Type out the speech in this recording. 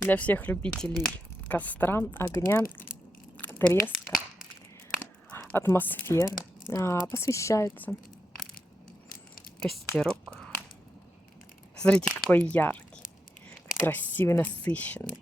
для всех любителей костра, огня, треска, атмосферы. Посвящается костерок. Смотрите, какой яркий, красивый, насыщенный.